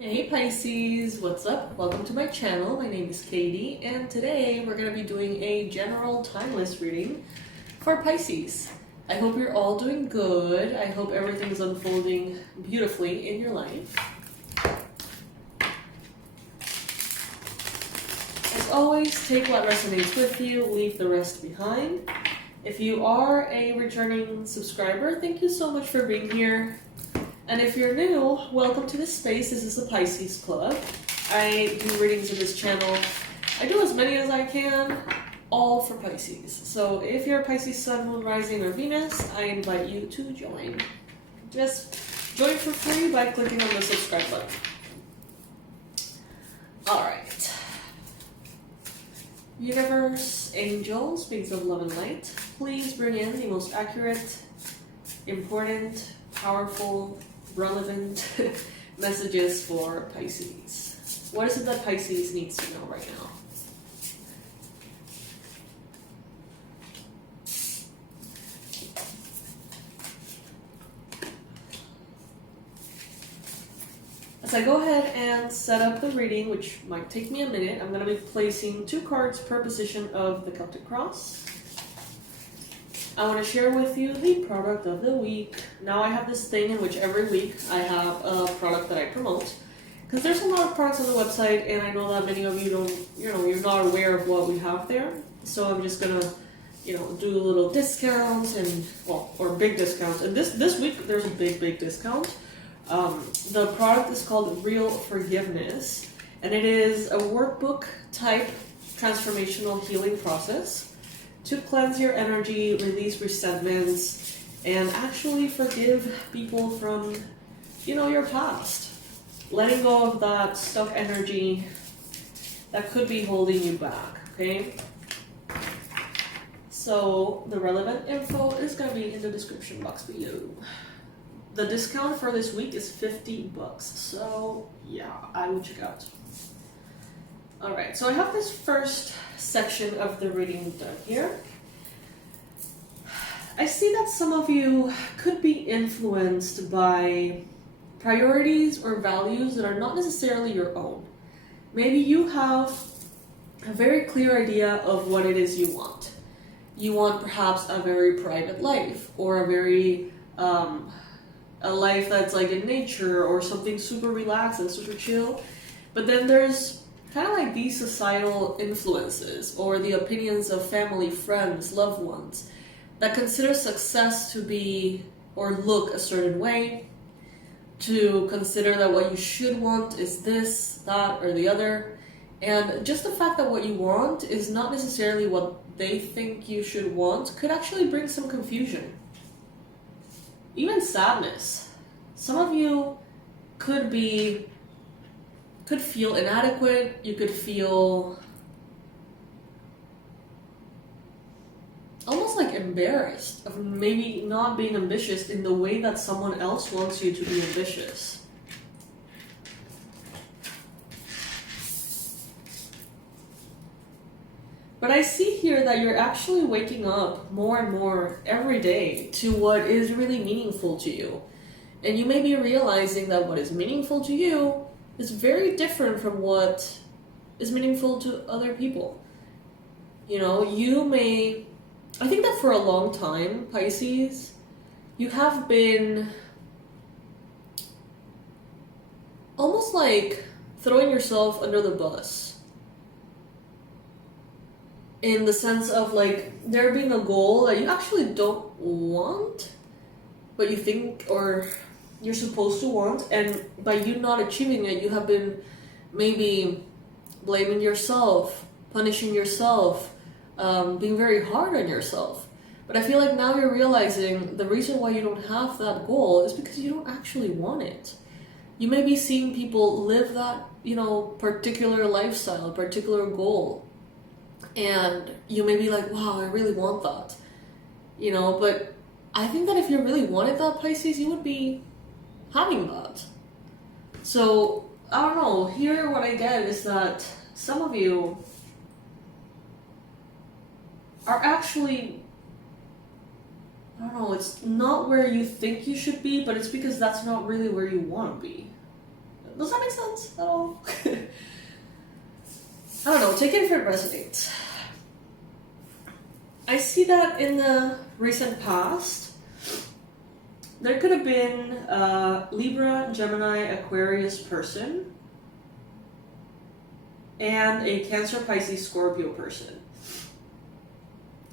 Hey Pisces, what's up? Welcome to my channel. My name is Katie, and today we're going to be doing a general timeless reading for Pisces. I hope you're all doing good. I hope everything's unfolding beautifully in your life. As always, take what resonates with you, leave the rest behind. If you are a returning subscriber, thank you so much for being here. And if you're new, welcome to this space. This is the Pisces Club. I do readings in this channel. I do as many as I can, all for Pisces. So if you're a Pisces Sun, Moon, Rising, or Venus, I invite you to join. Just join for free by clicking on the subscribe button. Alright. Universe, angels, beings of love and light, please bring in the most accurate, important, powerful, relevant messages for Pisces. What is it that Pisces needs to know right now? As I go ahead and set up the reading, which might take me a minute, I'm going to be placing 2 cards per position of the Celtic Cross. I want to share with you the product of the week. Now I have this thing in which every week I have a product that I promote. Because there's a lot of products on the website, and I know that many of you don't, you're not aware of what we have there. So I'm just going to, do little discounts and, or big discounts. And this week there's a big discount. The product is called Real Forgiveness, and it is a workbook type transformational healing process to cleanse your energy, release resentments, and actually forgive people from, your past. Letting go of that stuck energy that could be holding you back, okay? So the relevant info is going to be in the description box below. The discount for this week is $50, so yeah, I will check out. Alright, so I have this first section of the reading done here. I see that some of you could be influenced by priorities or values that are not necessarily your own. Maybe you have a very clear idea of what it is you want. You want perhaps a very private life, or a very a life that's like in nature, or something super relaxed and super chill. But then there's kind of like these societal influences, or the opinions of family, friends, loved ones, that consider success to be or look a certain way, to consider that what you should want is this, that, or the other. And just the fact that what you want is not necessarily what they think you should want could actually bring some confusion. Even sadness. Some of you could feel inadequate. You could feel almost like embarrassed of maybe not being ambitious in the way that someone else wants you to be ambitious. But I see here that you're actually waking up more and more every day to what is really meaningful to you. And you may be realizing that what is meaningful to you is very different from what is meaningful to other people. I think that for a long time, Pisces, you have been almost like throwing yourself under the bus. In the sense of like there being a goal that you actually don't want, but you think or you're supposed to want, and by you not achieving it, you have been maybe blaming yourself, punishing yourself, being very hard on yourself. But I feel like now you're realizing the reason why you don't have that goal is because you don't actually want it. You may be seeing people live that, particular lifestyle, particular goal. And you may be like, wow, I really want that. But I think that if you really wanted that, Pisces, you would be having that. So, I don't know, here what I get is that some of you are actually, it's not where you think you should be, but it's because that's not really where you want to be. Does that make sense at all? I don't know, take it if it resonates. I see that in the recent past, there could have been a Libra, Gemini, Aquarius person and a Cancer, Pisces, Scorpio person.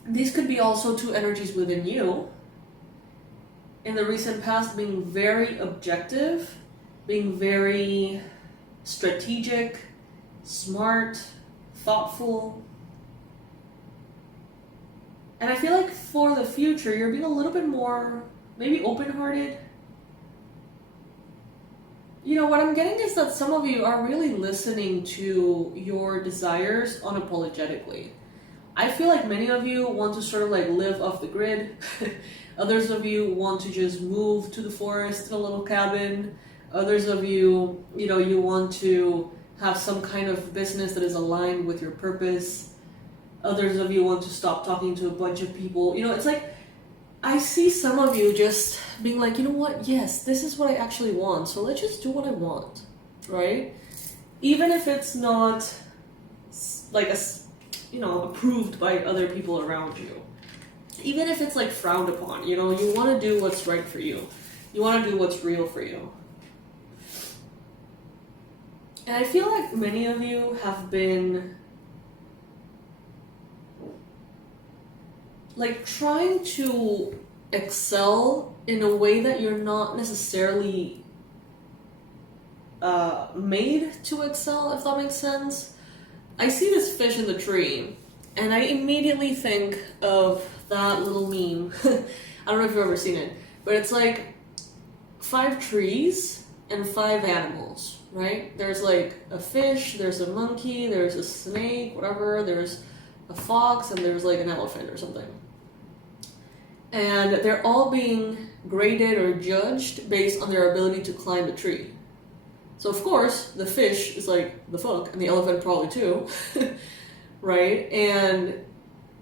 These could be also two energies within you. In the recent past, being very objective, being very strategic, smart, thoughtful. And I feel like for the future, you're being a little bit more, maybe open-hearted. You know, what I'm getting is that some of you are really listening to your desires unapologetically. I feel like many of you want to sort of like live off the grid. Others of you want to just move to the forest in a little cabin. Others of you, you know, you want to have some kind of business that is aligned with your purpose. Others of you want to stop talking to a bunch of people. You know, it's like, I see some of you just being like, you know what, yes, this is what I actually want, so let's just do what I want, right? Even if it's not like a, you know, approved by other people around you. Even if it's like frowned upon, you know, you want to do what's right for you. You want to do what's real for you. And I feel like many of you have been like trying to excel in a way that you're not necessarily made to excel, if that makes sense. I see this fish in the tree, and I immediately think of that little meme. I don't know if you've ever seen it, but it's like 5 trees and 5 animals, right? There's like a fish, there's a monkey, there's a snake, whatever, there's a fox, and there's like an elephant or something. And they're all being graded or judged based on their ability to climb the tree. So of course, the fish is like, the fuck, and the elephant probably too, right? And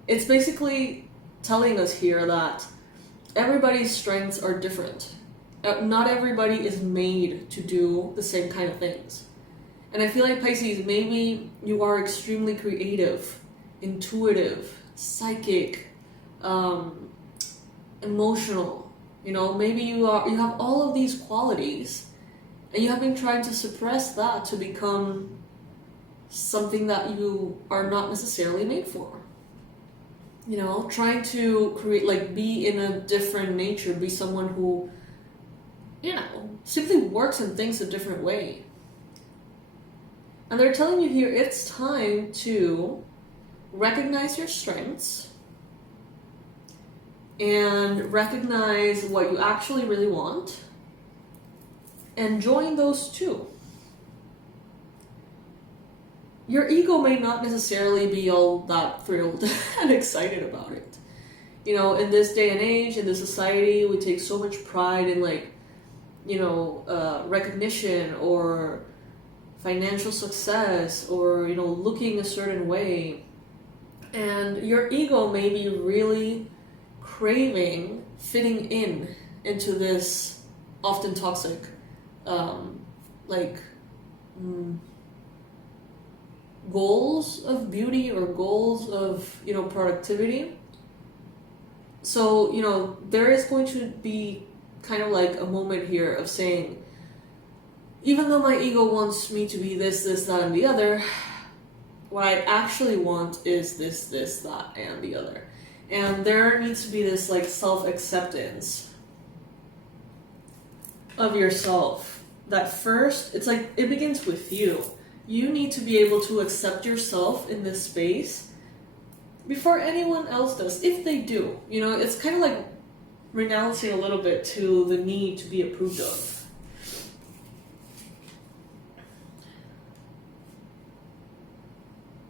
it's basically telling us here that everybody's strengths are different. Not everybody is made to do the same kind of things. And I feel like Pisces, maybe you are extremely creative, intuitive, psychic, emotional. You know, maybe you have all of these qualities, and you have been trying to suppress that to become something that you are not necessarily made for. You know, trying to create, like, be in a different nature, be someone who, you know, simply works and thinks a different way. And they're telling you here, it's time to recognize your strengths and recognize what you actually really want and join those two. Your ego may not necessarily be all that thrilled and excited about it. You know, in this day and age, in this society, we take so much pride in, like, you know, recognition or financial success or, you know, looking a certain way. And your ego may be really craving fitting into this often toxic, goals of beauty or goals of, you know, productivity. So, you know, there is going to be kind of like a moment here of saying, even though my ego wants me to be this, that, and the other, what I actually want is this, that, and the other. And there needs to be this, like, self-acceptance of yourself. That first, it's like, it begins with you. You need to be able to accept yourself in this space before anyone else does, if they do. You know, it's kind of like renouncing a little bit to the need to be approved of.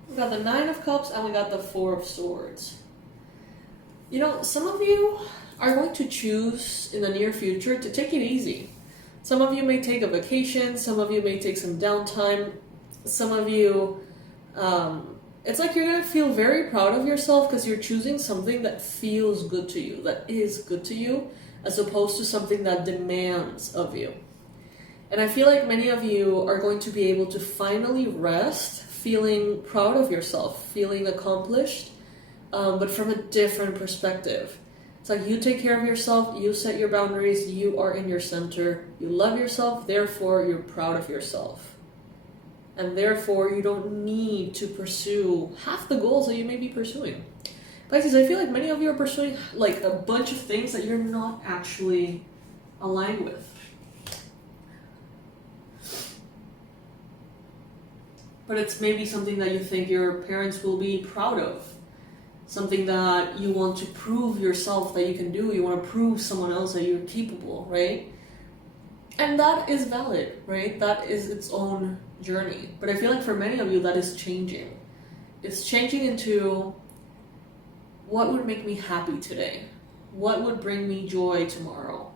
We got the 9 of Cups and we got the 4 of Swords. You know, some of you are going to choose in the near future to take it easy. Some of you may take a vacation, some of you may take some downtime, some of you, it's like you're going to feel very proud of yourself because you're choosing something that feels good to you, that is good to you, as opposed to something that demands of you. And I feel like many of you are going to be able to finally rest, feeling proud of yourself, feeling accomplished, but from a different perspective. It's like you take care of yourself, you set your boundaries, you are in your center, you love yourself, therefore you're proud of yourself. And therefore you don't need to pursue half the goals that you may be pursuing. Pisces, I feel like many of you are pursuing like a bunch of things that you're not actually aligned with. But it's maybe something that you think your parents will be proud of. Something that you want to prove yourself that you can do. You want to prove someone else that you're capable, right? And that is valid, right? That is its own journey. But I feel like for many of you, that is changing. It's changing into what would make me happy today? What would bring me joy tomorrow?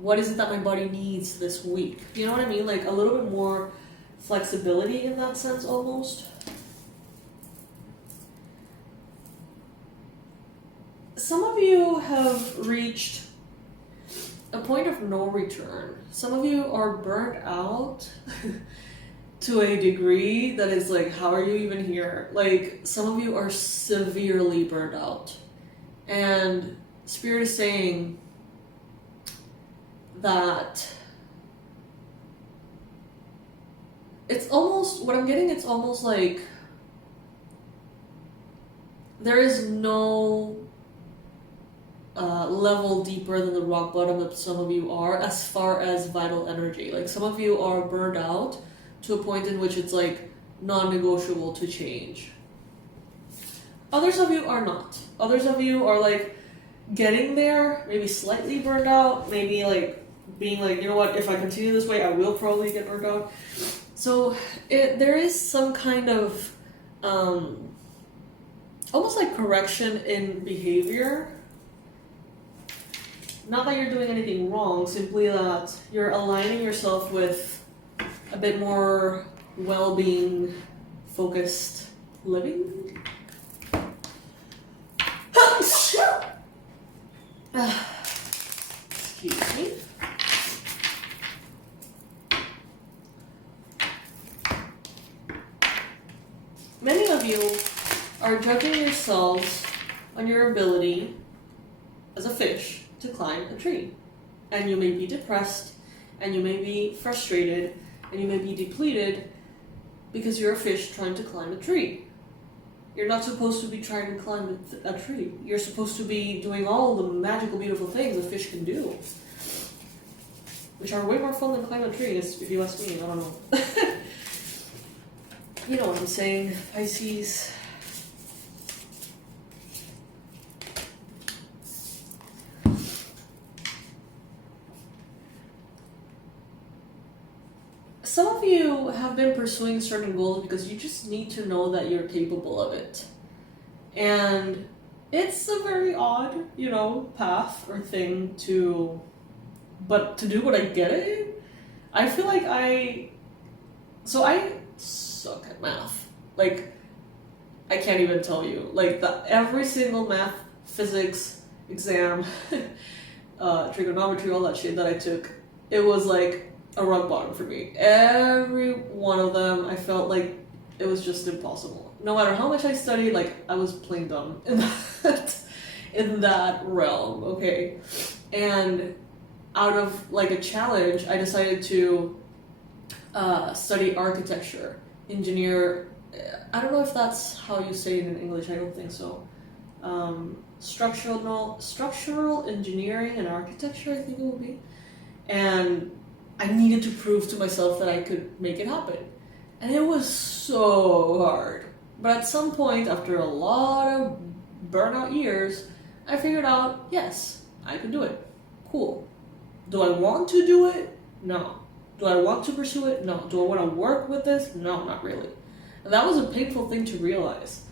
What is it that my body needs this week? You know what I mean? Like a little bit more flexibility in that sense almost. Some of you have reached a point of no return. Some of you are burnt out to a degree that is like, how are you even here? Like, some of you are severely burnt out. And Spirit is saying that it's almost, what I'm getting, it's almost like there is no level deeper than the rock bottom that some of you are as far as vital energy. Like some of you are burned out to a point in which it's like non-negotiable to change. Others of you are not. Others of you are like getting there, maybe slightly burned out, maybe like being like, you know what, if I continue this way, I will probably get burned out. So there is some kind of almost like correction in behavior. Not that you're doing anything wrong, simply that you're aligning yourself with a bit more well-being focused living. Excuse me. Many of you are judging yourselves on your ability as a fish to climb a tree. And you may be depressed, and you may be frustrated, and you may be depleted because you're a fish trying to climb a tree. You're not supposed to be trying to climb a tree. You're supposed to be doing all the magical, beautiful things a fish can do, which are way more fun than climbing a tree, if you ask me. I don't know. You know what I'm saying, Pisces. Some of you have been pursuing certain goals because you just need to know that you're capable of it. And it's a very odd, path or thing to do what I get it. I feel like I suck at math. Like, I can't even tell you. Like, every single math, physics exam, trigonometry, all that shit that I took, it was like a rock bottom for me. Every one of them, I felt like it was just impossible. No matter how much I studied, like, I was plain dumb in that realm, okay? And out of, like, a challenge, I decided to study architecture, engineer. I don't know if that's how you say it in English, I don't think so. Structural engineering and architecture, I think it will be. And I needed to prove to myself that I could make it happen. And it was so hard. But at some point, after a lot of burnout years, I figured out, yes, I can do it. Cool. Do I want to do it? No. Do I want to pursue it? No. Do I want to work with this? No, not really. And that was a painful thing to realize.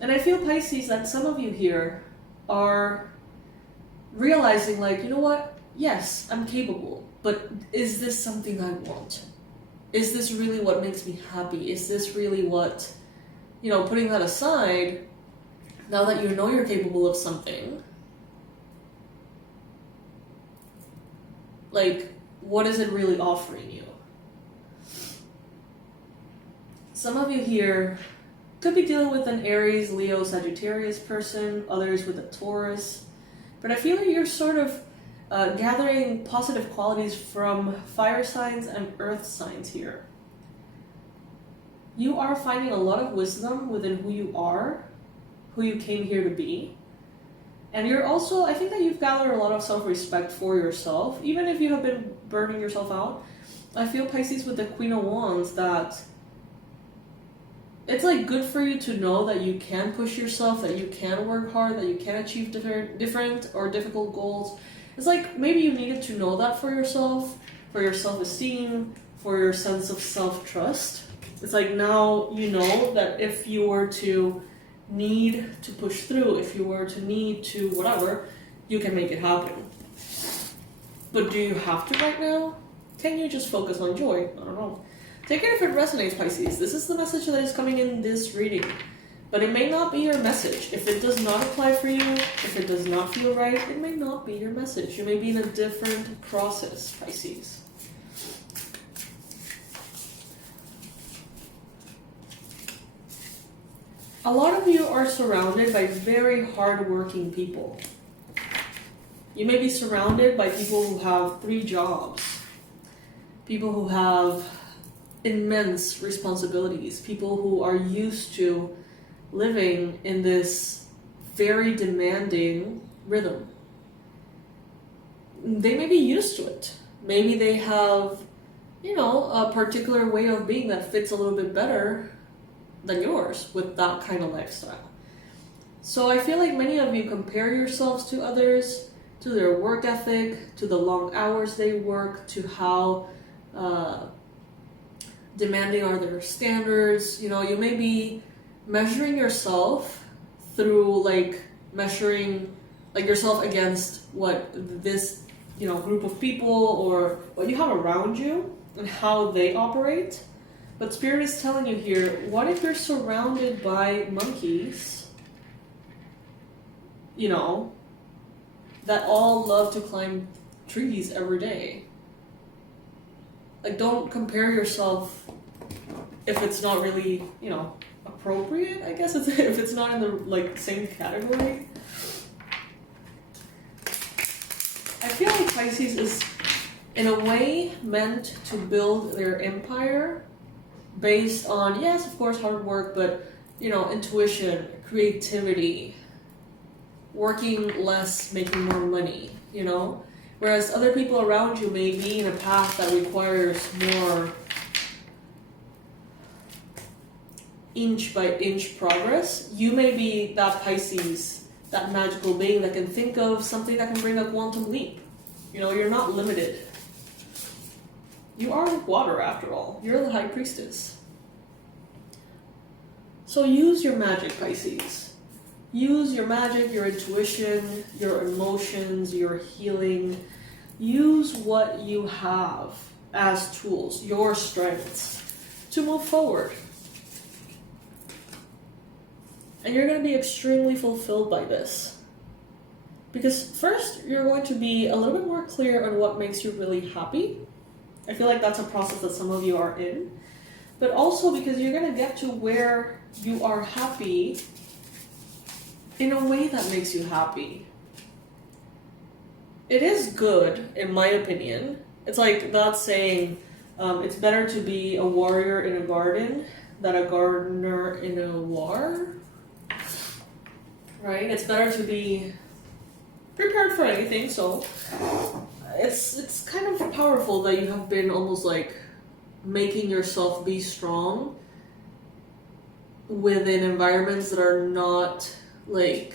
And I feel, Pisces, that some of you here are realizing, like, you know what? Yes, I'm capable. But is this something I want? Is this really what makes me happy? Is this really what, putting that aside, now that you know you're capable of something, like, what is it really offering you? Some of you here could be dealing with an Aries, Leo, Sagittarius person, others with a Taurus. But I feel like you're sort of gathering positive qualities from fire signs and earth signs here. You are finding a lot of wisdom within who you are, who you came here to be. And you're also, I think that you've gathered a lot of self-respect for yourself, even if you have been burning yourself out. I feel, Pisces, with the Queen of Wands, that it's like good for you to know that you can push yourself, that you can work hard, that you can achieve different or difficult goals. It's like maybe you needed to know that for yourself, for your self-esteem, for your sense of self-trust. It's like now you know that if you were to need to push through, if you were to need to whatever, you can make it happen. But do you have to right now? Can you just focus on joy? I don't know. Take it if it resonates, Pisces. This is the message that is coming in this reading. But it may not be your message. If it does not apply for you, if it does not feel right, it may not be your message. You may be in a different process, Pisces. A lot of you are surrounded by very hardworking people. You may be surrounded by people who have 3 jobs, people who have immense responsibilities, people who are used to living in this very demanding rhythm. They may be used to it. Maybe they have, a particular way of being that fits a little bit better than yours with that kind of lifestyle. So I feel like many of you compare yourselves to others, to their work ethic, to the long hours they work, to how demanding are their standards. You may be measuring yourself through measuring yourself against what this group of people or what you have around you and how they operate. But Spirit is telling you here, what if you're surrounded by monkeys, that all love to climb trees every day? Don't compare yourself if it's not really, appropriate, I guess, if it's not in the same category. I feel like Pisces is in a way meant to build their empire based on, yes, of course, hard work, but intuition, creativity, working less, making more money, whereas other people around you may be in a path that requires more inch by inch progress. You may be that Pisces, that magical being that can think of something that can bring a quantum leap. You're not limited. You are water after all. You're the High Priestess. So use your magic, Pisces. Use your magic, your intuition, your emotions, your healing. Use what you have as tools, your strengths, to move forward. And you're going to be extremely fulfilled by this. Because first, you're going to be a little bit more clear on what makes you really happy. I feel like that's a process that some of you are in. But also because you're going to get to where you are happy in a way that makes you happy. It is good, in my opinion. It's like that saying, it's better to be a warrior in a garden than a gardener in a war. Right? It's better to be prepared for anything, so it's kind of powerful that you have been almost making yourself be strong within environments that are not the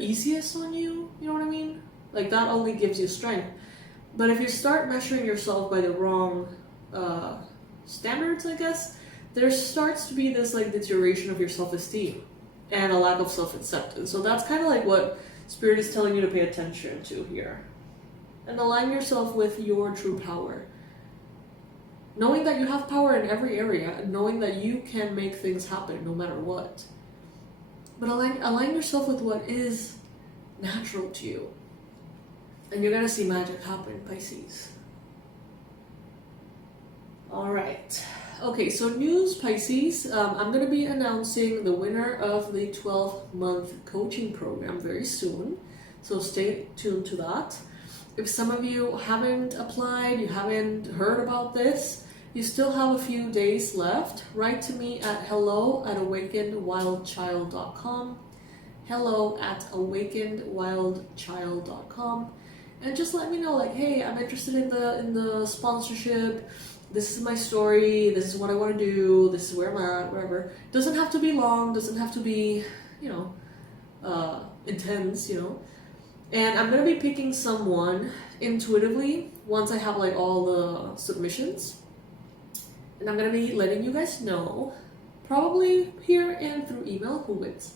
easiest on you, you know what I mean? That only gives you strength. But if you start measuring yourself by the wrong standards, I guess, there starts to be this deterioration of your self-esteem and a lack of self-acceptance. So that's kind of what Spirit is telling you to pay attention to here. And align yourself with your true power. Knowing that you have power in every area, and knowing that you can make things happen no matter what. But align yourself with what is natural to you. And you're going to see magic happen, Pisces. Alright. Okay, so news, Pisces. I'm going to be announcing the winner of the 12-month coaching program very soon. So stay tuned to that. If some of you haven't applied, you haven't heard about this, you still have a few days left. Write to me at hello@awakenedwildchild.com. hello@awakenedwildchild.com. And just let me know, like, hey, I'm interested in the sponsorship. This is my story. This is what I want to do. This is where I'm at, whatever. Doesn't have to be long. Doesn't have to be, intense, And I'm going to be picking someone intuitively once I have like all the submissions. And I'm going to be letting you guys know, probably here and through email, who wins.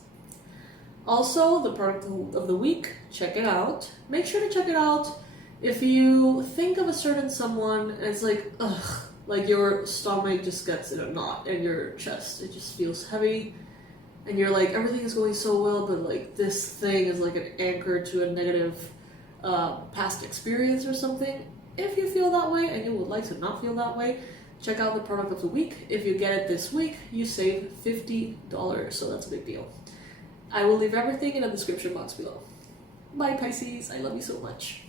Also, the product of the week, check it out. Make sure to check it out. If you think of a certain someone and it's like, ugh, like your stomach just gets in a knot in your chest. It just feels heavy. And you're like, everything is going so well, but like this thing is like an anchor to a negative past experience or something. If you feel that way and you would like to not feel that way, check out the product of the week. If you get it this week, you save $50. So that's a big deal. I will leave everything in the description box below. Bye, Pisces. I love you so much.